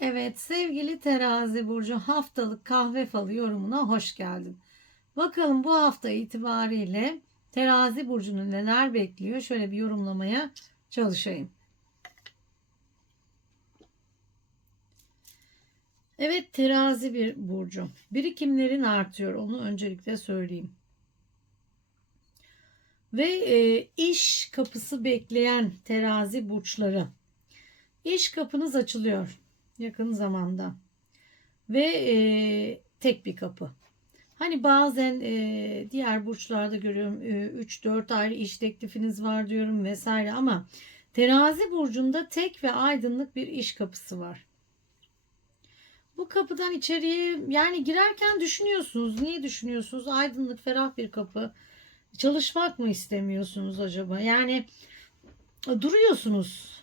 Evet sevgili terazi burcu haftalık kahve falı yorumuna hoş geldin. Bakalım bu hafta itibariyle terazi burcunu neler bekliyor şöyle bir yorumlamaya çalışayım. Evet terazi bir burcu. Birikimlerin artıyor onu öncelikle söyleyeyim. Ve e, iş kapısı bekleyen terazi burçları. İş kapınız açılıyor yakın zamanda. Ve e, tek bir kapı. Hani bazen e, diğer burçlarda görüyorum e, 3-4 ayrı iş teklifiniz var diyorum vesaire ama terazi burcunda tek ve aydınlık bir iş kapısı var. Bu kapıdan içeriye yani girerken düşünüyorsunuz. Niye düşünüyorsunuz? Aydınlık, ferah bir kapı. Çalışmak mı istemiyorsunuz acaba? Yani duruyorsunuz.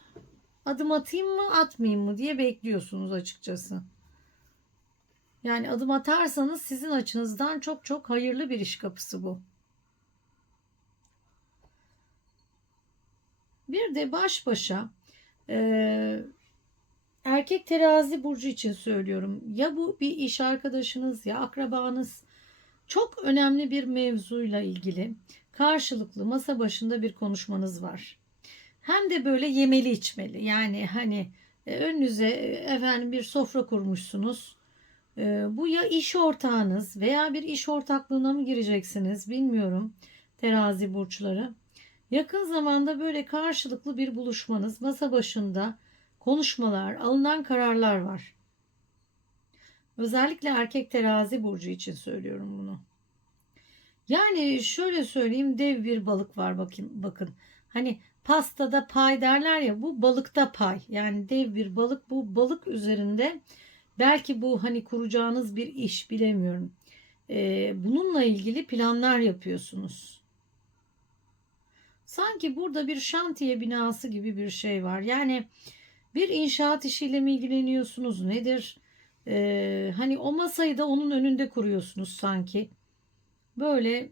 Adım atayım mı, atmayayım mı diye bekliyorsunuz açıkçası. Yani adım atarsanız sizin açınızdan çok çok hayırlı bir iş kapısı bu. Bir de baş başa e, erkek terazi burcu için söylüyorum. Ya bu bir iş arkadaşınız ya akrabanız çok önemli bir mevzuyla ilgili karşılıklı masa başında bir konuşmanız var. Hem de böyle yemeli içmeli. Yani hani e, önünüze e, efendim bir sofra kurmuşsunuz. E, bu ya iş ortağınız veya bir iş ortaklığına mı gireceksiniz bilmiyorum terazi burçları. Yakın zamanda böyle karşılıklı bir buluşmanız, masa başında konuşmalar, alınan kararlar var. Özellikle erkek terazi burcu için söylüyorum bunu. Yani şöyle söyleyeyim dev bir balık var bakın bakın. Hani pastada pay derler ya bu balıkta pay. Yani dev bir balık bu balık üzerinde belki bu hani kuracağınız bir iş bilemiyorum. Ee, bununla ilgili planlar yapıyorsunuz. Sanki burada bir şantiye binası gibi bir şey var. Yani bir inşaat işiyle mi ilgileniyorsunuz nedir? Ee, hani o masayı da onun önünde kuruyorsunuz sanki. Böyle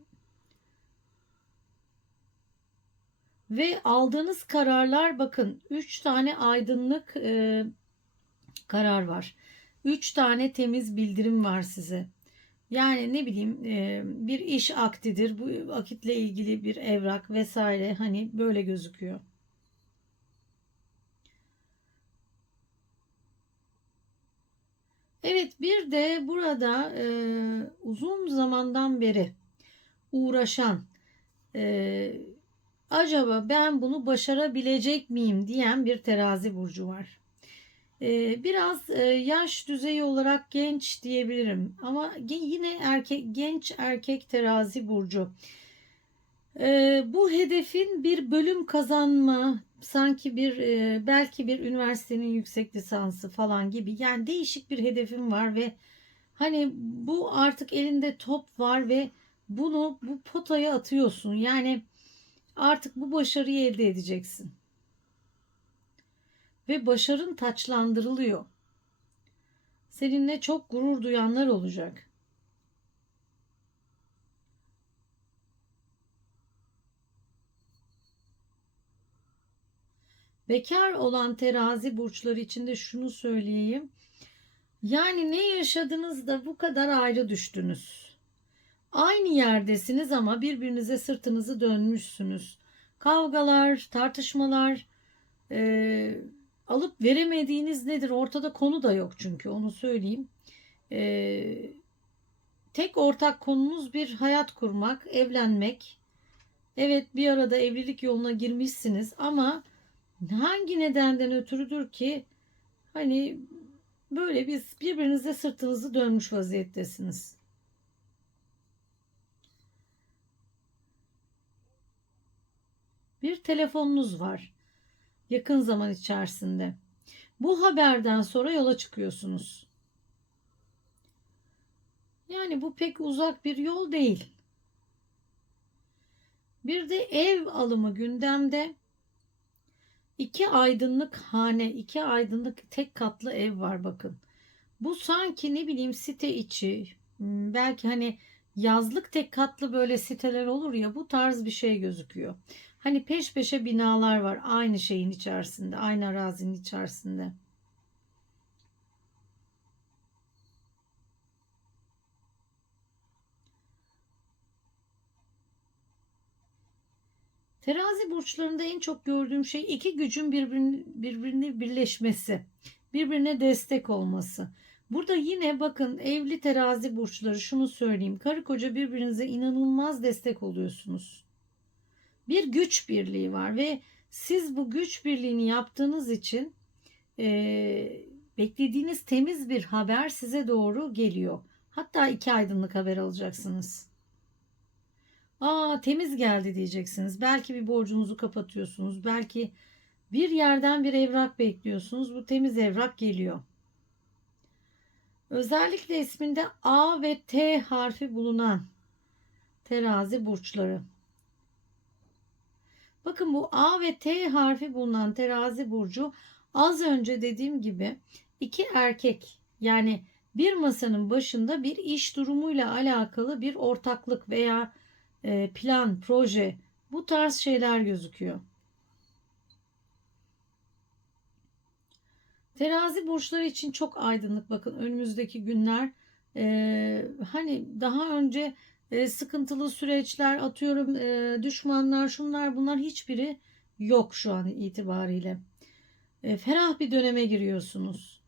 ve aldığınız kararlar bakın 3 tane aydınlık e, karar var. 3 tane temiz bildirim var size. Yani ne bileyim e, bir iş aktidir. Bu vakitle ilgili bir evrak vesaire hani böyle gözüküyor. Evet bir de burada e, uzun zamandan beri uğraşan e, acaba ben bunu başarabilecek miyim diyen bir terazi burcu var. E, biraz e, yaş düzeyi olarak genç diyebilirim ama yine erkek genç erkek terazi burcu. E, bu hedefin bir bölüm kazanma sanki bir e, belki bir üniversitenin yüksek lisansı falan gibi yani değişik bir hedefim var ve hani bu artık elinde top var ve bunu bu potaya atıyorsun yani artık bu başarıyı elde edeceksin ve başarın taçlandırılıyor seninle çok gurur duyanlar olacak Bekar olan terazi burçları için de şunu söyleyeyim. Yani ne yaşadınız da bu kadar ayrı düştünüz. Aynı yerdesiniz ama birbirinize sırtınızı dönmüşsünüz. Kavgalar, tartışmalar, e, alıp veremediğiniz nedir? Ortada konu da yok çünkü onu söyleyeyim. E, tek ortak konunuz bir hayat kurmak, evlenmek. Evet bir arada evlilik yoluna girmişsiniz ama hangi nedenden ötürüdür ki hani böyle biz birbirinize sırtınızı dönmüş vaziyettesiniz. Bir telefonunuz var yakın zaman içerisinde. Bu haberden sonra yola çıkıyorsunuz. Yani bu pek uzak bir yol değil. Bir de ev alımı gündemde. İki aydınlık hane, iki aydınlık tek katlı ev var bakın. Bu sanki ne bileyim site içi, hmm, belki hani yazlık tek katlı böyle siteler olur ya bu tarz bir şey gözüküyor. Hani peş peşe binalar var aynı şeyin içerisinde, aynı arazinin içerisinde. Terazi burçlarında en çok gördüğüm şey iki gücün birbirini, birbirine birleşmesi, birbirine destek olması. Burada yine bakın evli terazi burçları şunu söyleyeyim. Karı koca birbirinize inanılmaz destek oluyorsunuz. Bir güç birliği var ve siz bu güç birliğini yaptığınız için e, beklediğiniz temiz bir haber size doğru geliyor. Hatta iki aydınlık haber alacaksınız. Aa temiz geldi diyeceksiniz. Belki bir borcunuzu kapatıyorsunuz. Belki bir yerden bir evrak bekliyorsunuz. Bu temiz evrak geliyor. Özellikle isminde A ve T harfi bulunan terazi burçları. Bakın bu A ve T harfi bulunan terazi burcu az önce dediğim gibi iki erkek yani bir masanın başında bir iş durumuyla alakalı bir ortaklık veya e, plan, proje bu tarz şeyler gözüküyor. Terazi burçları için çok aydınlık bakın önümüzdeki günler e, hani daha önce e, sıkıntılı süreçler atıyorum e, düşmanlar şunlar bunlar hiçbiri yok şu an itibariyle. E, ferah bir döneme giriyorsunuz.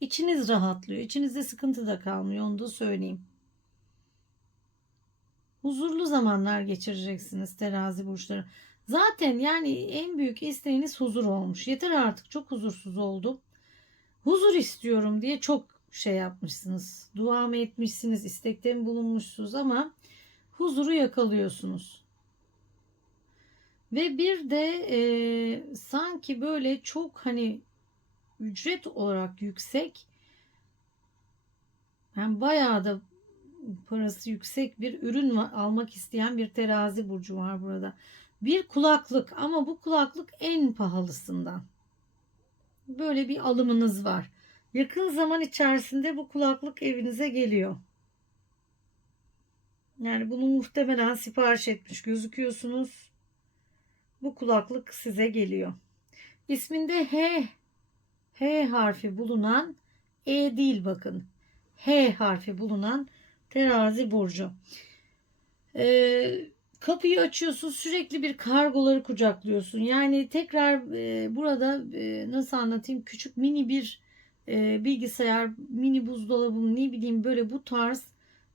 İçiniz rahatlıyor. İçinizde sıkıntı da kalmıyor onu da söyleyeyim. Huzurlu zamanlar geçireceksiniz terazi burçları. Zaten yani en büyük isteğiniz huzur olmuş. Yeter artık çok huzursuz oldum. Huzur istiyorum diye çok şey yapmışsınız. Dua mı etmişsiniz, istekte mi bulunmuşsunuz ama huzuru yakalıyorsunuz. Ve bir de e, sanki böyle çok hani ücret olarak yüksek yani bayağı da parası yüksek bir ürün almak isteyen bir terazi burcu var burada. Bir kulaklık ama bu kulaklık en pahalısından. Böyle bir alımınız var. Yakın zaman içerisinde bu kulaklık evinize geliyor. Yani bunu muhtemelen sipariş etmiş gözüküyorsunuz. Bu kulaklık size geliyor. İsminde H H harfi bulunan E değil bakın. H harfi bulunan terazi burcu. Ee, kapıyı açıyorsun sürekli bir kargoları kucaklıyorsun. Yani tekrar e, burada e, nasıl anlatayım küçük mini bir e, bilgisayar, mini buzdolabı ne bileyim böyle bu tarz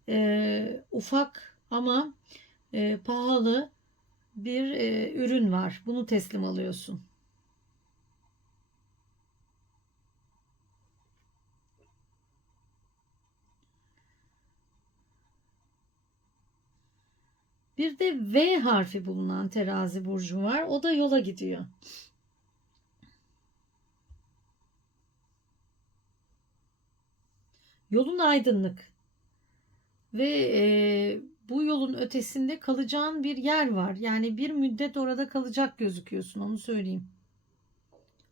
e, ufak ama e, pahalı bir e, ürün var. Bunu teslim alıyorsun. Bir de V harfi bulunan terazi burcu var. O da yola gidiyor. Yolun aydınlık. Ve e, bu yolun ötesinde kalacağın bir yer var. Yani bir müddet orada kalacak gözüküyorsun onu söyleyeyim.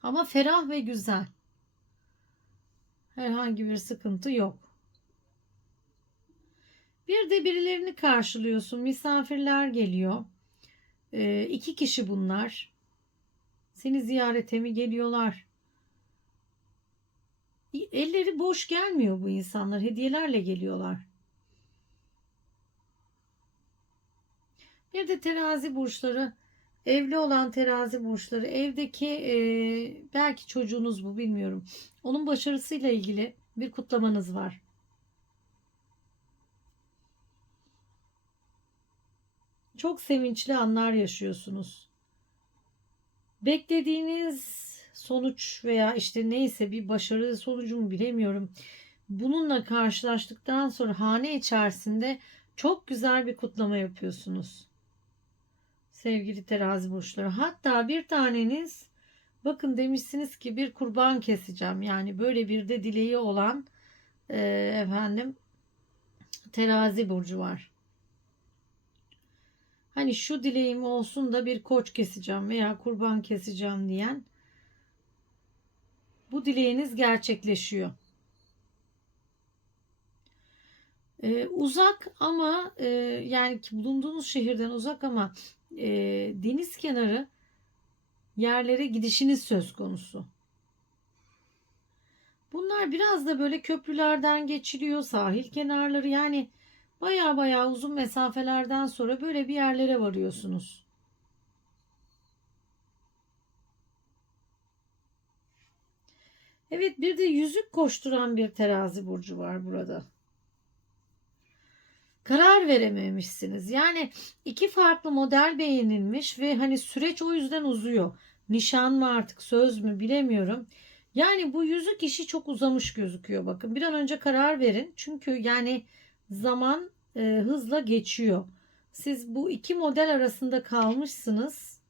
Ama ferah ve güzel. Herhangi bir sıkıntı yok. Bir de birilerini karşılıyorsun. Misafirler geliyor. E, iki kişi bunlar. Seni ziyarete mi geliyorlar? Elleri boş gelmiyor bu insanlar. Hediyelerle geliyorlar. Bir de terazi burçları, evli olan terazi burçları, evdeki e, belki çocuğunuz bu bilmiyorum. Onun başarısıyla ilgili bir kutlamanız var. Çok sevinçli anlar yaşıyorsunuz. Beklediğiniz sonuç veya işte neyse bir başarı sonucu mu bilemiyorum. Bununla karşılaştıktan sonra hane içerisinde çok güzel bir kutlama yapıyorsunuz. Sevgili terazi burçları. Hatta bir taneniz bakın demişsiniz ki bir kurban keseceğim. Yani böyle bir de dileği olan e, efendim terazi burcu var. Hani şu dileğim olsun da bir koç keseceğim veya kurban keseceğim diyen bu dileğiniz gerçekleşiyor. Ee, uzak ama e, yani bulunduğunuz şehirden uzak ama e, deniz kenarı yerlere gidişiniz söz konusu. Bunlar biraz da böyle köprülerden geçiliyor, sahil kenarları yani baya baya uzun mesafelerden sonra böyle bir yerlere varıyorsunuz. Evet bir de yüzük koşturan bir terazi burcu var burada. Karar verememişsiniz. Yani iki farklı model beğenilmiş ve hani süreç o yüzden uzuyor. Nişan mı artık söz mü bilemiyorum. Yani bu yüzük işi çok uzamış gözüküyor bakın. Bir an önce karar verin. Çünkü yani zaman e, hızla geçiyor. Siz bu iki model arasında kalmışsınız.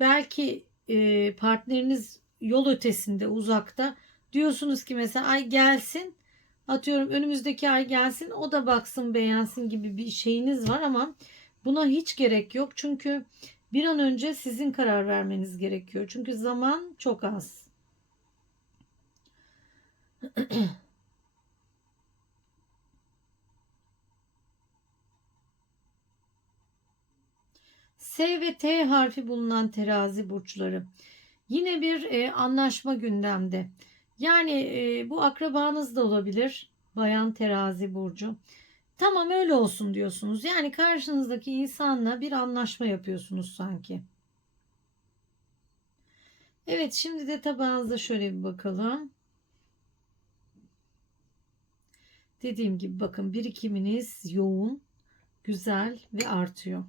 Belki e, partneriniz yol ötesinde, uzakta. Diyorsunuz ki mesela ay gelsin. Atıyorum önümüzdeki ay gelsin. O da baksın, beğensin gibi bir şeyiniz var ama buna hiç gerek yok. Çünkü bir an önce sizin karar vermeniz gerekiyor. Çünkü zaman çok az. S ve T harfi bulunan terazi burçları. Yine bir e, anlaşma gündemde. Yani e, bu akrabanız da olabilir. Bayan terazi burcu. Tamam öyle olsun diyorsunuz. Yani karşınızdaki insanla bir anlaşma yapıyorsunuz sanki. Evet şimdi de tabağınıza şöyle bir bakalım. Dediğim gibi bakın birikiminiz yoğun, güzel ve artıyor.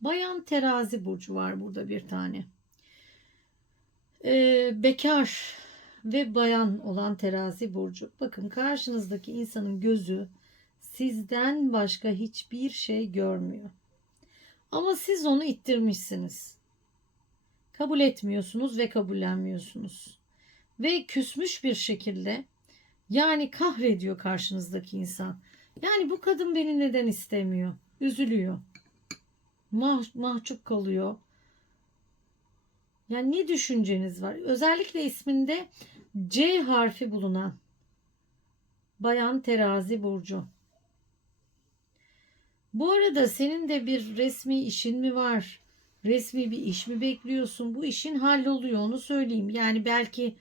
Bayan terazi burcu var burada bir tane. Ee, bekar ve bayan olan terazi burcu. Bakın karşınızdaki insanın gözü sizden başka hiçbir şey görmüyor. Ama siz onu ittirmişsiniz. Kabul etmiyorsunuz ve kabullenmiyorsunuz. Ve küsmüş bir şekilde yani kahrediyor karşınızdaki insan. Yani bu kadın beni neden istemiyor? Üzülüyor. Mah mahcup kalıyor. Yani ne düşünceniz var? Özellikle isminde C harfi bulunan Bayan Terazi Burcu. Bu arada senin de bir resmi işin mi var? Resmi bir iş mi bekliyorsun? Bu işin halloluyor onu söyleyeyim. Yani belki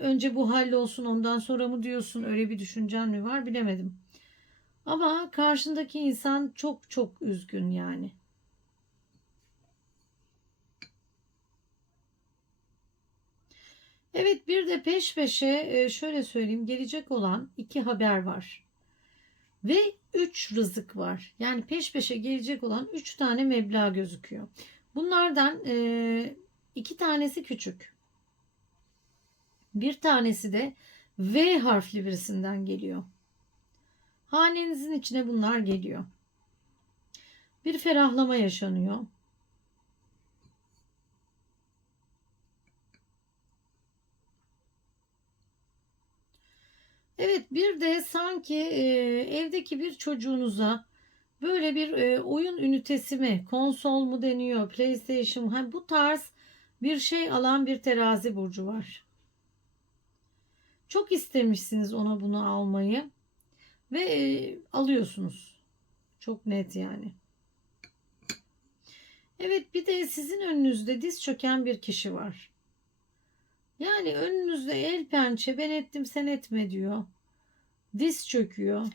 önce bu hallolsun ondan sonra mı diyorsun? Öyle bir düşüncen mi var bilemedim. Ama karşındaki insan çok çok üzgün yani. Evet bir de peş peşe e, şöyle söyleyeyim gelecek olan iki haber var. Ve üç rızık var. Yani peş peşe gelecek olan üç tane meblağ gözüküyor. Bunlardan e, iki tanesi küçük. Bir tanesi de V harfli birisinden geliyor. Hanenizin içine bunlar geliyor. Bir ferahlama yaşanıyor. Evet bir de sanki e, evdeki bir çocuğunuza böyle bir e, oyun ünitesi mi, konsol mu deniyor, PlayStation hani bu tarz bir şey alan bir terazi burcu var. Çok istemişsiniz ona bunu almayı ve e, alıyorsunuz. Çok net yani. Evet bir de sizin önünüzde diz çöken bir kişi var. Yani önünüzde el pençe ben ettim sen etme diyor. Diz çöküyor.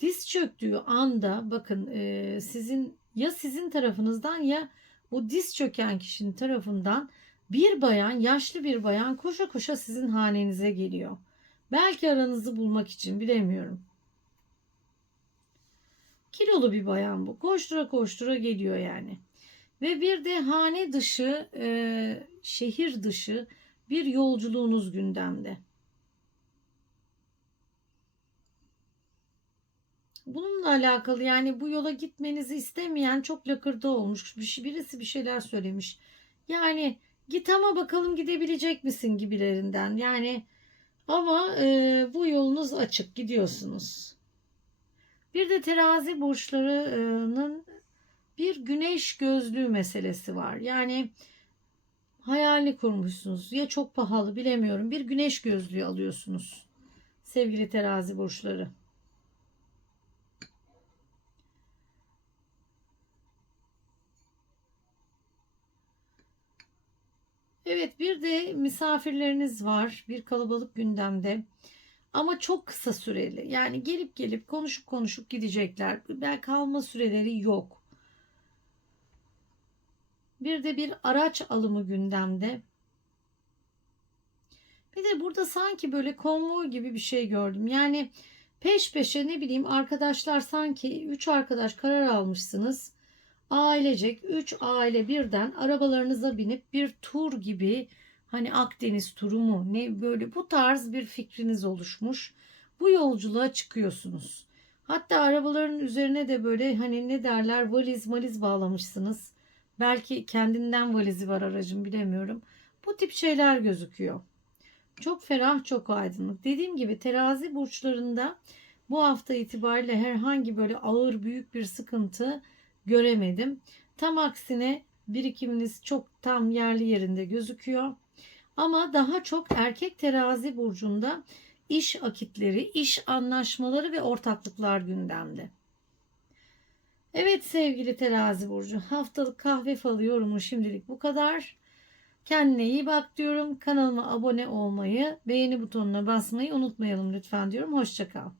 Diz çöktüğü anda bakın e, sizin ya sizin tarafınızdan ya o diz çöken kişinin tarafından bir bayan yaşlı bir bayan koşa koşa sizin hanenize geliyor. Belki aranızı bulmak için bilemiyorum. Kilolu bir bayan bu. Koştura koştura geliyor yani. Ve bir de hane dışı, e, şehir dışı bir yolculuğunuz gündemde. Bununla alakalı yani bu yola gitmenizi istemeyen çok lakırdı olmuş. Birisi bir şeyler söylemiş. Yani git ama bakalım gidebilecek misin gibilerinden. Yani ama e, bu yolunuz açık gidiyorsunuz. Bir de terazi burçlarının bir güneş gözlüğü meselesi var. Yani hayalini kurmuşsunuz. Ya çok pahalı bilemiyorum. Bir güneş gözlüğü alıyorsunuz. Sevgili terazi burçları. Evet bir de misafirleriniz var. Bir kalabalık gündemde. Ama çok kısa süreli. Yani gelip gelip konuşup konuşup gidecekler. Belki kalma süreleri yok. Bir de bir araç alımı gündemde. Bir de burada sanki böyle konvoy gibi bir şey gördüm. Yani peş peşe ne bileyim arkadaşlar sanki 3 arkadaş karar almışsınız. Ailecek 3 aile birden arabalarınıza binip bir tur gibi hani Akdeniz turu mu ne böyle bu tarz bir fikriniz oluşmuş. Bu yolculuğa çıkıyorsunuz. Hatta arabaların üzerine de böyle hani ne derler valiz maliz bağlamışsınız. Belki kendinden valizi var aracın bilemiyorum. Bu tip şeyler gözüküyor. Çok ferah, çok aydınlık. Dediğim gibi terazi burçlarında bu hafta itibariyle herhangi böyle ağır büyük bir sıkıntı göremedim. Tam aksine birikiminiz çok tam yerli yerinde gözüküyor. Ama daha çok erkek terazi burcunda iş akitleri, iş anlaşmaları ve ortaklıklar gündemde. Evet sevgili terazi burcu haftalık kahve falı yorumu şimdilik bu kadar. Kendine iyi bak diyorum. Kanalıma abone olmayı, beğeni butonuna basmayı unutmayalım lütfen diyorum. Hoşçakal.